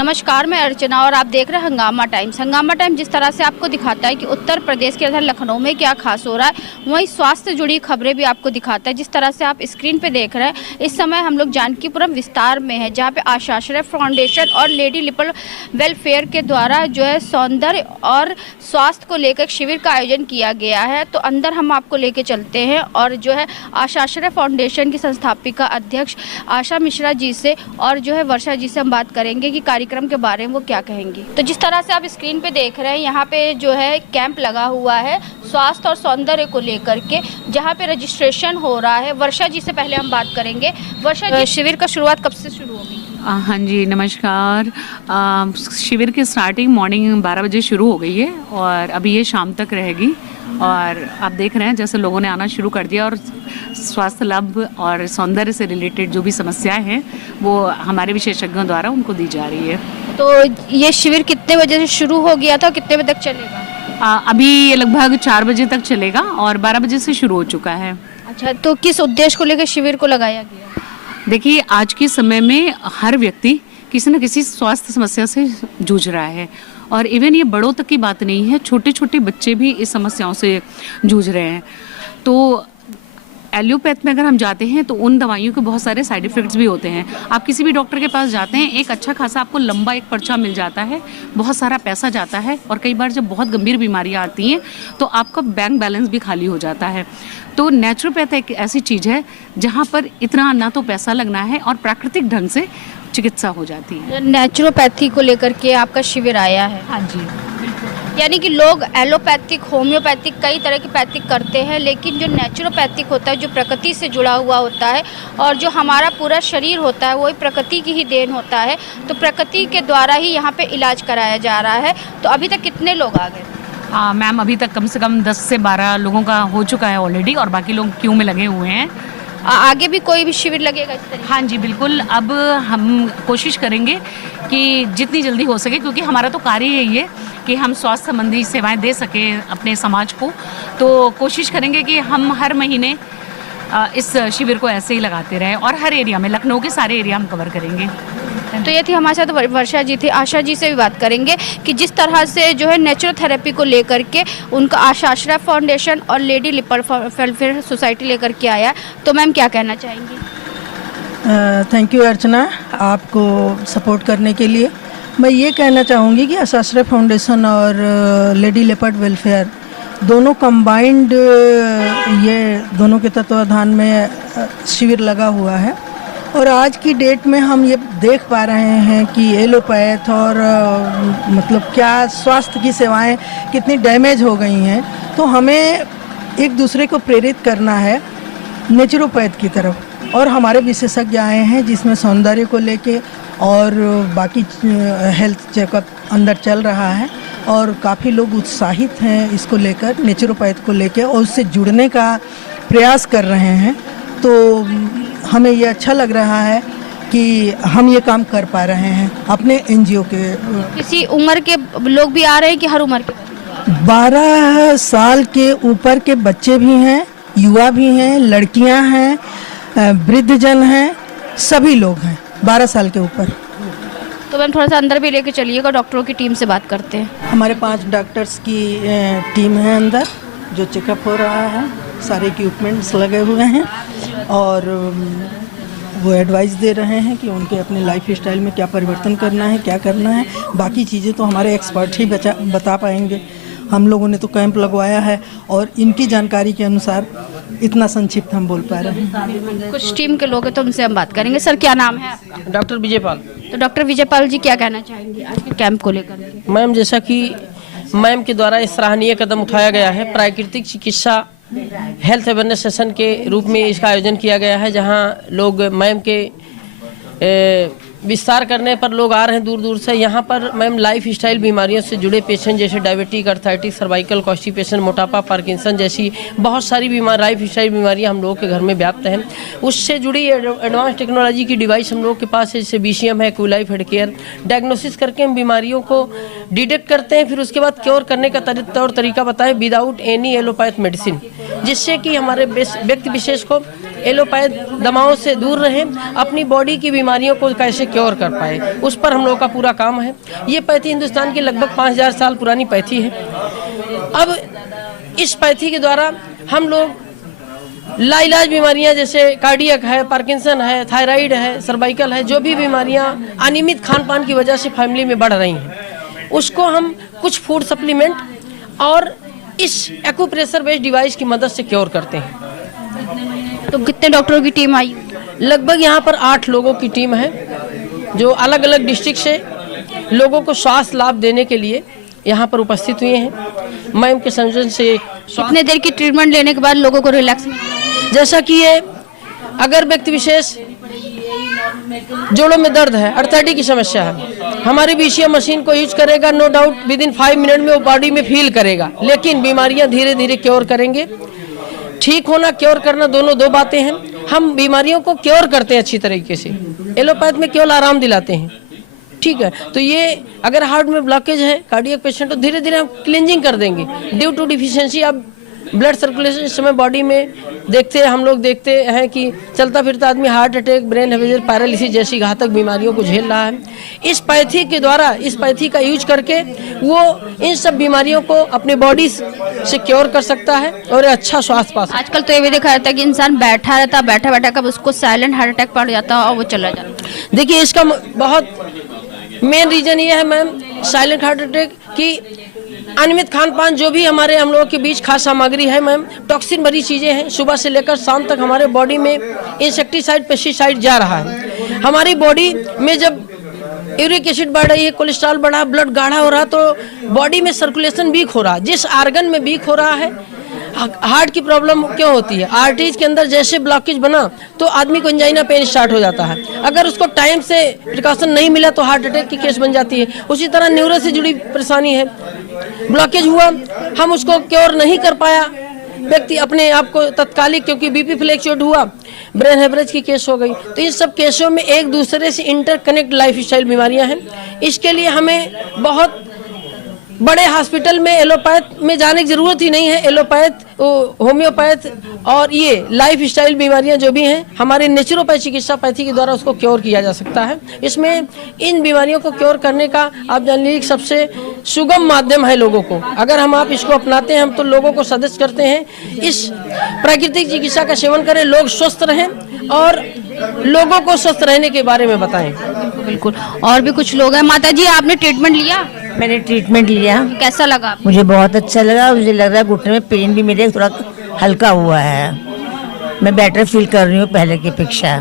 नमस्कार, मैं अर्चना और आप देख रहे हैं हंगामा टाइम्स। हंगामा टाइम्स जिस तरह से आपको दिखाता है कि उत्तर प्रदेश के राजधानी लखनऊ में क्या खास हो रहा है, वहीं स्वास्थ्य जुड़ी खबरें भी आपको दिखाता है। जिस तरह से आप स्क्रीन पे देख रहे हैं, इस समय हम लोग जानकीपुरम विस्तार में है, जहां पे आशाश्रय फाउंडेशन और लेडी लिपल वेलफेयर के द्वारा जो है सौंदर्य और स्वास्थ्य को लेकर एक शिविर का आयोजन किया गया है। तो अंदर हम आपको लेके चलते हैं और जो है आशाश्रय फाउंडेशन की संस्थापिका अध्यक्ष आशा मिश्रा जी से और जो है वर्षा जी से हम बात करेंगे कि कार्यक्रम के बारे में वो क्या कहेंगी। तो जिस तरह से आप स्क्रीन पे देख रहे हैं, यहाँ पे जो है कैंप लगा हुआ है स्वास्थ्य और सौंदर्य को लेकर के, जहाँ पे रजिस्ट्रेशन हो रहा है। वर्षा जी से पहले हम बात करेंगे। वर्षा जी, शिविर का शुरुआत कब से शुरू होगी? हाँ जी, नमस्कार। शिविर की स्टार्टिंग मॉर्निंग 12 बजे शुरू हो गई है और अभी ये शाम तक रहेगी। और आप देख रहे हैं जैसे लोगों ने आना शुरू कर दिया और स्वास्थ्य लाभ और सौंदर्य से रिलेटेड जो भी समस्याएं हैं वो हमारे विशेषज्ञों द्वारा उनको दी जा रही है। तो ये शिविर कितने बजे से शुरू हो गया था और कितने बजे तक चलेगा? अभी ये लगभग 4 बजे तक चलेगा और 12 बजे से शुरू हो चुका है। अच्छा, तो किस उद्देश्य को लेकर शिविर को लगाया गया? देखिए, आज के समय में हर व्यक्ति किसी न किसी स्वास्थ्य समस्या से जूझ रहा है और इवन ये बड़ों तक की बात नहीं है, छोटे छोटे बच्चे भी इस समस्याओं से जूझ रहे हैं। तो एलोपैथ में अगर हम जाते हैं तो उन दवाइयों के बहुत सारे साइड इफ़ेक्ट्स भी होते हैं। आप किसी भी डॉक्टर के पास जाते हैं, एक अच्छा खासा आपको लंबा एक पर्चा मिल जाता है, बहुत सारा पैसा जाता है और कई बार जब बहुत गंभीर बीमारियां आती हैं तो आपका बैंक बैलेंस भी खाली हो जाता है। तो नेचुरोपैथ एक ऐसी चीज़ है जहाँ पर इतना ना तो पैसा लगना है और प्राकृतिक ढंग से चिकित्सा हो जाती है। नेचुरोपैथी को लेकर के आपका शिविर आया है? हाँ जी, यानी कि लोग एलोपैथिक, होम्योपैथिक, कई तरह की पैथिक करते हैं, लेकिन जो नेचुरोपैथिक होता है, जो प्रकृति से जुड़ा हुआ होता है और जो हमारा पूरा शरीर होता है वही प्रकृति की ही देन होता है। तो प्रकृति के द्वारा ही यहाँ पे इलाज कराया जा रहा है। तो अभी तक कितने लोग आ गए? मैम, अभी तक कम से कम 10 से 12 लोगों का हो चुका है ऑलरेडी और बाकी लोग क्यू में लगे हुए हैं। आगे भी कोई भी शिविर लगेगा इस तरह? हाँ जी, बिल्कुल। अब हम कोशिश करेंगे कि जितनी जल्दी हो सके, क्योंकि हमारा तो कार्य यही है कि हम स्वास्थ्य संबंधी सेवाएं दे सकें अपने समाज को। तो कोशिश करेंगे कि हम हर महीने इस शिविर को ऐसे ही लगाते रहें और हर एरिया में, लखनऊ के सारे एरिया हम कवर करेंगे। तो ये थी हमारे साथ वर्षा जी थी। आशा जी से भी बात करेंगे कि जिस तरह से जो है नेचुरोथेरेपी को लेकर के उनका आशाश्रय फाउंडेशन और लेडी लिपल वेलफेयर सोसाइटी लेकर के आया। तो मैम क्या कहना चाहेंगी? थैंक यू अर्चना, आपको सपोर्ट करने के लिए। मैं ये कहना चाहूँगी कि आशाश्रय फाउंडेशन और लेडी लेपर्ड वेलफेयर दोनों कंबाइंड, ये दोनों के तत्वाधान में शिविर लगा हुआ है। और आज की डेट में हम ये देख पा रहे हैं कि एलोपैथ और मतलब क्या स्वास्थ्य की सेवाएं कितनी डैमेज हो गई हैं। तो हमें एक दूसरे को प्रेरित करना है नेचुरोपैथ की तरफ। और हमारे विशेषज्ञ आए हैं जिसमें सौंदर्य को लेके और बाकी हेल्थ चेकअप अंदर चल रहा है और काफ़ी लोग उत्साहित हैं इसको लेकर, नेचुरोपैथ को लेकर, और उससे जुड़ने का प्रयास कर रहे हैं। तो हमें ये अच्छा लग रहा है कि हम ये काम कर पा रहे हैं अपने एनजीओ के। किसी उम्र के लोग भी आ रहे हैं कि हर उम्र के? 12 साल के ऊपर के बच्चे भी हैं, युवा भी हैं, लड़कियां हैं, वृद्धजन हैं, सभी लोग हैं 12 साल के ऊपर। तो मैम थोड़ा सा अंदर भी लेके चलिएगा, डॉक्टरों की टीम से बात करते हैं। हमारे 5 डॉक्टर्स की टीम है अंदर, जो चेकअप हो रहा है, सारे इक्विपमेंट्स लगे हुए हैं और वो एडवाइस दे रहे हैं कि उनके अपने लाइफ स्टाइल में क्या परिवर्तन करना है, क्या करना है। बाकी चीज़ें तो हमारे एक्सपर्ट ही बता पाएंगे। हम लोगों ने तो कैंप लगवाया है और इनकी जानकारी के अनुसार इतना संक्षिप्त हम बोल पा रहे हैं। कुछ टीम के लोग हैं तो उनसे हम बात करेंगे। सर, क्या नाम है आपका? डॉक्टर विजयपाल। तो डॉक्टर विजयपाल जी क्या कहना चाहेंगे आज के कैंप को लेकर? मैम, जैसा कि मैम के द्वारा इस सराहनीय कदम उठाया गया है, प्राकृतिक चिकित्सा हेल्थ अवेयरनेस सेशन के रूप में इसका आयोजन किया गया है, जहां लोग मैम के विस्तार करने पर लोग आ रहे हैं दूर दूर से। यहाँ पर मैम लाइफ स्टाइल बीमारियों से जुड़े पेशेंट जैसे डायबिटीज, अर्थराइटिस, सर्वाइकल कॉन्स्टिपेशन, मोटापा, पार्किंसन जैसी बहुत सारी लाइफ स्टाइल बीमारियाँ हम लोगों के घर में व्याप्त हैं। उससे जुड़ी एडवांस टेक्नोलॉजी की डिवाइस हम लोग के पास है, जैसे BCM है, क्यूलाइफ हेड केयर। डायग्नोसिस करके हम बीमारियों को डिटेक्ट करते हैं, फिर उसके बाद क्योर करने का तौर तरीका बताएं विदाउट एनी एलोपैथ मेडिसिन, जिससे कि हमारे व्यक्ति विशेष को एलोपैथ दवाओं से दूर रहें, अपनी बॉडी की बीमारियों को कैसे क्योर कर पाए, उस पर हम लोग का पूरा काम है। ये पैथी हिंदुस्तान की लगभग 5000 साल पुरानी पैथी है। अब इस पैथी के द्वारा हम लोग लाइलाज बीमारियां जैसे कार्डियक है, पार्किंसन है, थायराइड है, सर्वाइकल है, जो भी बीमारियां अनियमित खान पान की वजह से फैमिली में बढ़ रही हैं, उसको हम कुछ फूड सप्लीमेंट और इस एक्यूप्रेशर बेस्ड डिवाइस की मदद से क्योर करते हैं। तो कितने डॉक्टरों की टीम आई? लगभग यहाँ पर 8 लोगों की टीम है जो अलग अलग डिस्ट्रिक्ट से लोगों को स्वास्थ्य लाभ देने के लिए यहाँ पर उपस्थित हुए हैं। मैम के संयोजन से कितने देर की ट्रीटमेंट लेने के बाद लोगों को रिलैक्स मिलता है? जैसा कि ये अगर व्यक्ति विशेष जोड़ों में दर्द है, अर्थाइटिस की समस्या है, हमारी बीसीएम मशीन को यूज करेगा, no doubt within 5 minute में वो बॉडी में फील करेगा। लेकिन बीमारियां धीरे धीरे क्योर करेंगे। ठीक होना, क्योर करना, दोनों दो बातें हैं। हम बीमारियों को क्योर करते हैं अच्छी तरीके से, एलोपैथ में केवल आराम दिलाते हैं, ठीक है। तो ये अगर हार्ट में ब्लॉकेज है, कार्डियक पेशेंट, तो धीरे धीरे हम क्लींजिंग कर देंगे। ड्यू टू डिफिशियंसी अब ब्लड सर्कुलेशन इस समय बॉडी में हम लोग देखते हैं कि चलता फिरता आदमी heart attack, brain haemorrhage, paralysis जैसी घातक बीमारियों को झेल रहा है। इस पैथी के द्वारा, इस पैथी का यूज करके वो इन सब बीमारियों को अपने बॉडी से क्योर कर सकता है और अच्छा स्वास्थ्य पा सकता है। आजकल तो ये भी देखा जाता है कि इंसान बैठा रहता, बैठा बैठा कब उसको साइलेंट हार्ट अटैक पड़ जाता है और वो चला जाता है। देखिए, इसका बहुत मेन रीजन ये है मैम, साइलेंट हार्ट अटैक की अनियमित खान पान, जो भी हमारे हम लोगों के बीच खास सामग्री है मैम, टॉक्सिन भरी चीज़ें हैं। सुबह से लेकर शाम तक हमारे बॉडी में इंसेक्टिसाइड, पेस्टिसाइड जा रहा है। हमारी बॉडी में जब यूरिक एसिड बढ़ रही है, कोलेस्ट्रॉल बढ़ा, ब्लड गाढ़ा हो रहा, तो बॉडी में सर्कुलेशन वीक हो रहा है। जिस आर्गन में वीक हो रहा है, हार्ट की प्रॉब्लम क्यों होती है, आर्टरीज के अंदर जैसे ब्लॉकेज बना तो आदमी को एंजाइना पेन स्टार्ट हो जाता है। अगर उसको टाइम से प्रिकॉशन नहीं मिला तो हार्ट अटैक की केस बन जाती है। उसी तरह न्यूरो से जुड़ी परेशानी है, ब्लॉकेज हुआ, हम उसको क्योर नहीं कर पाया, व्यक्ति अपने आप को तत्कालिक, क्योंकि बीपी फ्लैक्चुएट हुआ, ब्रेन हेमरेज की केस हो गई। तो इन सब केसों में एक दूसरे से इंटरकनेक्ट लाइफस्टाइल बीमारियां हैं। इसके लिए हमें बहुत बड़े हॉस्पिटल में एलोपैथ में जाने की जरूरत ही नहीं है। एलोपैथ, होम्योपैथ और ये लाइफ स्टाइल बीमारियां जो भी हैं, हमारे नेचुरोपैथ चिकित्सा पैथी के द्वारा उसको क्योर किया जा सकता है। इसमें इन बीमारियों को क्योर करने का आप जान लीजिए सबसे सुगम माध्यम है लोगों को। अगर आप इसको अपनाते हैं, हम तो लोगों को सजेस्ट करते हैं इस प्राकृतिक चिकित्सा का सेवन करें, लोग स्वस्थ रहें और लोगों को स्वस्थ रहने के बारे में बताएं। बिल्कुल। और भी कुछ लोग हैं। माता जी, आपने ट्रीटमेंट लिया? मैंने ट्रीटमेंट लिया, कैसा लगा? मुझे बहुत अच्छा लगा। मुझे लग रहा है घुटने में पेन भी मेरे थोड़ा हल्का हुआ है, मैं बेटर फील कर रही हूँ पहले की अपेक्षा।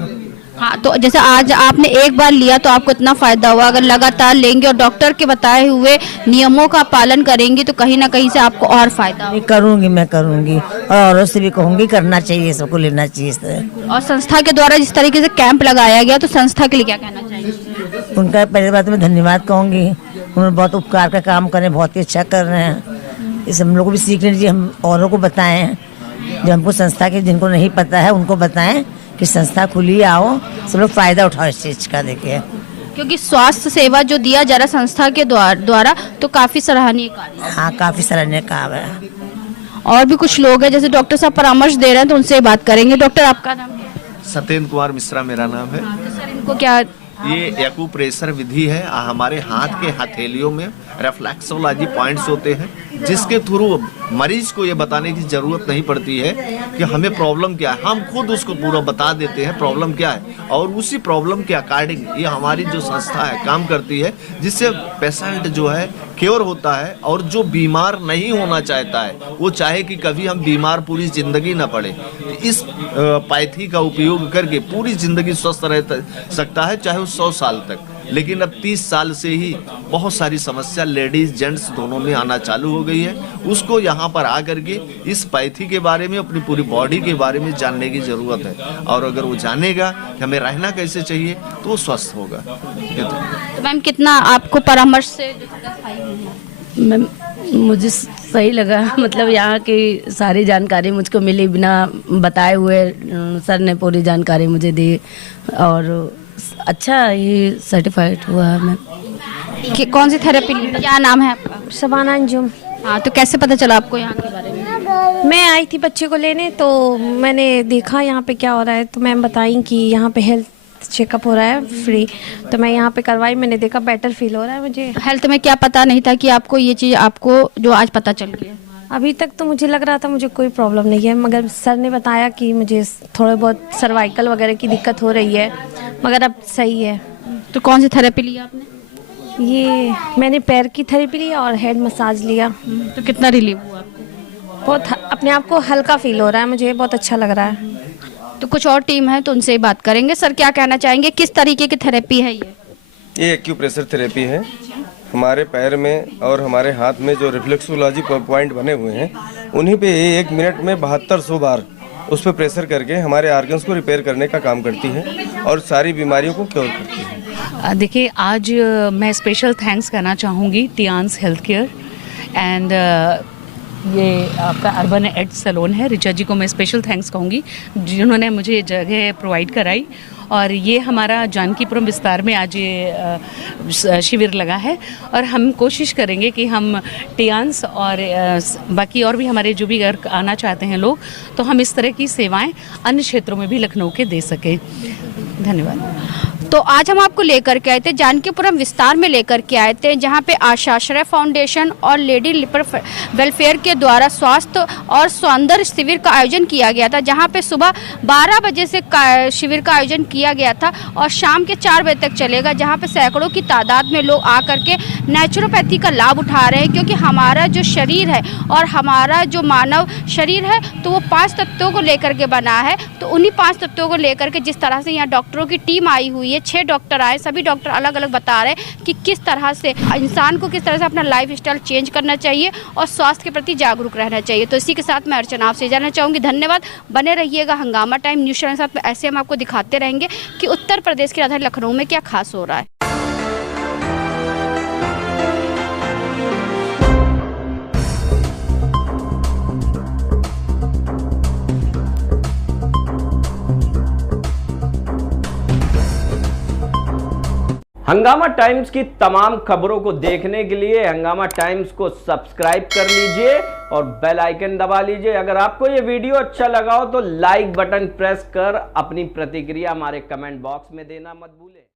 हाँ, तो जैसे आज आपने एक बार लिया तो आपको इतना फायदा हुआ, अगर लगातार लेंगे और डॉक्टर के बताए हुए नियमों का पालन करेंगे तो कहीं ना कहीं से आपको और फायदा होगा। मैं करूँगी और औरों से भी कहूँगी, करना चाहिए, सबको लेना चाहिए इस तरह। और संस्था के द्वारा जिस तरीके से कैंप लगाया गया, तो संस्था के लिए क्या कहना चाहिए? उनका पहले बात मैं धन्यवाद कहूँगी, उन्होंने बहुत उपकार का काम करें, बहुत ही अच्छा कर रहे हैं। इस हम लोग को भी सीखने दीजिए, हम औरों को बताएं, जो हमको संस्था के जिनको नहीं पता है उनको बताएं कि संस्था खुली, आओ सब लोग फायदा उठाओ इस चीज़ का। देखिए, क्योंकि स्वास्थ्य सेवा जो दिया जा रहा संस्था के द्वारा तो काफी सराहनीय कार्य है। हाँ, काफ़ी सराहनीय काम है। और भी कुछ लोग हैं, जैसे डॉक्टर साहब परामर्श दे रहे हैं तो उनसे बात करेंगे। डॉक्टर, आपका नाम? सत्येंद्र कुमार मिश्रा मेरा नाम है। तो सर, इनको क्या ये एक्यूप्रेशर विधि है। हमारे हाथ के हथेलियों में रिफ्लेक्सोलॉजी पॉइंट्स होते हैं, जिसके थ्रू मरीज को ये बताने की ज़रूरत नहीं पड़ती है कि हमें प्रॉब्लम क्या है, हम खुद उसको पूरा बता देते हैं प्रॉब्लम क्या है, और उसी प्रॉब्लम के अकॉर्डिंग ये हमारी जो संस्था है काम करती है, जिससे पेशेंट जो है क्योर होता है। और जो बीमार नहीं होना चाहता है, वो चाहे कि कभी हम बीमार पूरी ज़िंदगी ना पड़े, इस पैथी का उपयोग करके पूरी ज़िंदगी स्वस्थ रह सकता है, चाहे 100 साल तक। लेकिन अब 30 साल से ही बहुत सारी समस्या लेडीज जेंट्स दोनों में आना चालू हो गई है। उसको यहाँ पर आकर के इस पैथी के बारे में, अपनी पूरी बॉडी के बारे में जानने की ज़रूरत है। और अगर वो जानेगा कि हमें रहना कैसे चाहिए तो वो स्वस्थ होगा। तो मैम, कितना आपको परामर्श से मैम मुझे सही लगा, मतलब यहाँ की सारी जानकारी मुझको मिली, बिना बताए हुए सर ने पूरी जानकारी मुझे दी और अच्छा ये सर्टिफाइड हुआ है। मैं कौन सी थेरेपी ली? क्या नाम है आपका? शबाना अंजुम। हाँ, तो कैसे पता चला आपको यहाँ के बारे में? मैं आई थी बच्चे को लेने, तो मैंने देखा यहाँ पे क्या हो रहा है, तो मैम बताई कि यहाँ पे हेल्थ चेकअप हो रहा है फ्री, तो मैं यहाँ पे करवाई। मैंने देखा बेटर फील हो रहा है मुझे। हेल्थ में क्या पता नहीं था कि आपको ये चीज़ आपको जो आज पता चल गया? अभी तक तो मुझे लग रहा था मुझे कोई प्रॉब्लम नहीं है, मगर सर ने बताया कि मुझे थोड़ा बहुत सर्वाइकल वगैरह की दिक्कत हो रही है, मगर अब सही है। तो कौन सी थेरेपी लिया आपने? ये मैंने पैर की थेरेपी लिया और हेड मसाज लिया। तो कितना रिलीफ हुआ आपको? बहुत अपने आप को हल्का फील हो रहा है, मुझे बहुत अच्छा लग रहा है। तो कुछ और टीम है तो उनसे ही बात करेंगे। सर क्या कहना चाहेंगे, किस तरीके की थेरेपी है ये एक्यूप्रेशर थेरेपी है। हमारे पैर में और हमारे हाथ में जो रिफ्लेक्सोलॉजी पॉइंट बने हुए हैं, उन्हीं पे 1 मिनट में 7200 बार उस पर प्रेशर करके हमारे ऑर्गन्स को रिपेयर करने का काम करती है और सारी बीमारियों को क्योर करती है। देखिए, आज मैं स्पेशल थैंक्स करना चाहूँगी टियान्स हेल्थ केयर एंड ये आपका अर्बन एड सैलून है, रिचा जी को मैं स्पेशल थैंक्स कहूँगी जिन्होंने मुझे ये जगह प्रोवाइड कराई। और ये हमारा जानकीपुरम विस्तार में आज ये शिविर लगा है और हम कोशिश करेंगे कि हम टियान्स और बाकी और भी हमारे जो भी अगर आना चाहते हैं लोग, तो हम इस तरह की सेवाएं अन्य क्षेत्रों में भी लखनऊ के दे सकें। धन्यवाद। तो आज हम आपको लेकर के आए थे, जानकीपुरम विस्तार में लेकर के आए थे, जहां पे आशाश्रय फाउंडेशन और लेडी लिपर वेलफेयर के द्वारा स्वास्थ्य और सौंदर्य शिविर का आयोजन किया गया था, जहां पे सुबह 12 बजे से शिविर का आयोजन किया गया था और शाम के 4 बजे तक चलेगा, जहां पे सैकड़ों की तादाद में लोग आकर के नेचुरोपैथी का लाभ उठा रहे हैं। क्योंकि हमारा जो शरीर है और हमारा जो मानव शरीर है तो वो 5 तत्वों को लेकर के बना है। तो उन्हीं 5 तत्वों को लेकर के जिस तरह से यहाँ डॉक्टरों की टीम आई हुई है, 6 डॉक्टर आए, सभी डॉक्टर अलग अलग बता रहे हैं कि किस तरह से इंसान को किस तरह से अपना लाइफ स्टाइल चेंज करना चाहिए और स्वास्थ्य के प्रति जागरूक रहना चाहिए। तो इसी के साथ मैं अर्चना आपसे जाना चाहूँगी। धन्यवाद। बने रहिएगा हंगामा टाइम न्यूज़ चैनल के साथ। ऐसे हम आपको दिखाते रहेंगे कि उत्तर प्रदेश की राजधानी लखनऊ में क्या खास हो रहा है। हंगामा टाइम्स की तमाम खबरों को देखने के लिए हंगामा टाइम्स को सब्सक्राइब कर लीजिए और बेल आइकन दबा लीजिए। अगर आपको ये वीडियो अच्छा लगा हो तो लाइक बटन प्रेस कर अपनी प्रतिक्रिया हमारे कमेंट बॉक्स में देना मत भूलें।